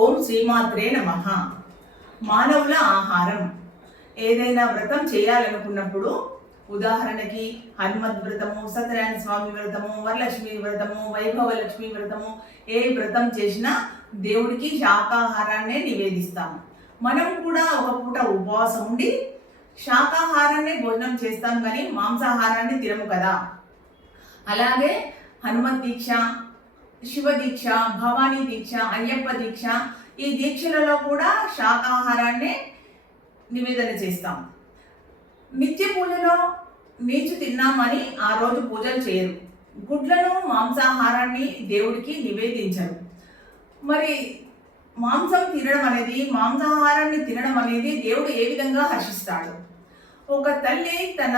ఓం శ్రీమాత్రే నమః. మానవుల ఆహారం. ఏదైనా వ్రతం చేయాలనుకున్నప్పుడు, ఉదాహరణకి హనుమద్ వ్రతము, సత్యనారాయణ స్వామి వ్రతము, వరలక్ష్మి వ్రతము, వైభవలక్ష్మి వ్రతము, ఏ వ్రతం చేసినా దేవుడికి శాకాహారాన్నే నివేదిస్తాము. మనం కూడా ఒక పూట ఉపవాసం ఉండి శాకాహారాన్ని భోజనం చేస్తాం, కానీ మాంసాహారాన్ని తినము కదా. అలాగే హనుమత్ దీక్ష, శివ దీక్ష, భవానీ దీక్ష, అయ్యప్ప దీక్ష, ఈ దీక్షలలో కూడా శాకాహారాన్ని నివేదన చేస్తాం. నిత్య పూజలో నీచు తిన్నామని ఆ రోజు పూజలు చేయరు. గుడ్లను, మాంసాహారాన్ని దేవుడికి నివేదించరు. మరి మాంసాహారాన్ని తినడం అనేది దేవుడు ఏ విధంగా హర్షిస్తాడు? ఒక తల్లి తన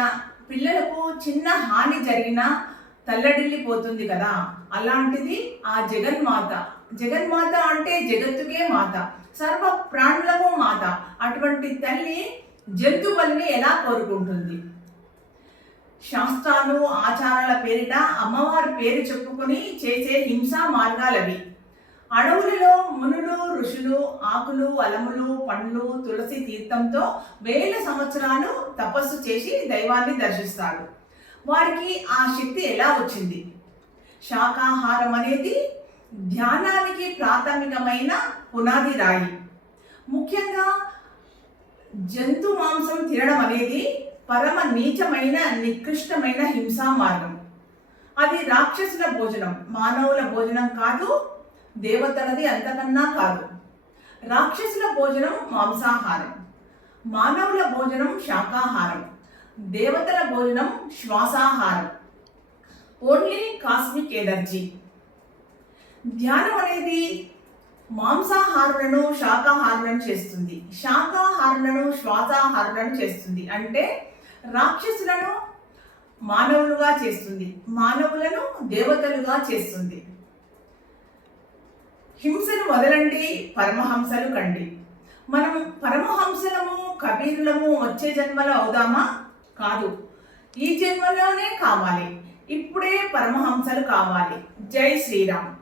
పిల్లలకు చిన్న హాని జరిగినా తల్లడిల్లిపోతుంది కదా. అలాంటిది ఆ జగన్మాత అంటే జగత్తుకే మాత, సర్వ ప్రాణులకు మాత. అటువంటి తల్లి జంతు బలిని ఎలా కోరుకుంటుంది? శాస్త్రాలు, ఆచారాల పేరిట అమ్మవారి పేరు చెప్పుకొని చేసే హింసా మార్గాలవి. అడవులలో మునులు, ఋషులు ఆకులు, అలములు, పండ్లు, తులసి తీర్థంతో వేల సంవత్సరాలు తపస్సు చేసి దైవాన్ని దర్శిస్తారు. వారికి ఆ శక్తి ఎలా వచ్చింది? శాకాహారం అనేది ధ్యానానికి ప్రాథమికమైన పునాది రాయి. ముఖ్యంగా జంతు మాంసం తినడం అనేది పరమ నీచమైన, నికృష్టమైన హింసా మార్గం. అది రాక్షసుల భోజనం, మానవుల భోజనం కాదు, దేవతలది అంతకన్నా కాదు. రాక్షసుల భోజనం మాంసాహారం, మానవుల భోజనం శాకాహారం, దేవతల భోజనం శ్వాసాహారం. Only cosmic energy. ధ్యానం అనేది మాంసాహారులను శాకాహారులను చేస్తుంది, శాకాహారులను శ్వాసాహారులను చేస్తుంది. అంటే రాక్షసులను మానవులుగా చేస్తుంది, మానవులను దేవతలుగా చేస్తుంది. హింసను వదలండి, పరమహంసలు కండి. మనం పరమహంసలము, కబీరులము వచ్చే జన్మలో అవుదామా? కాదు, ఈ జన్మలోనే కావాలి. ఇప్పుడే పరమహంసలు కావాలి. జై శ్రీరామ్.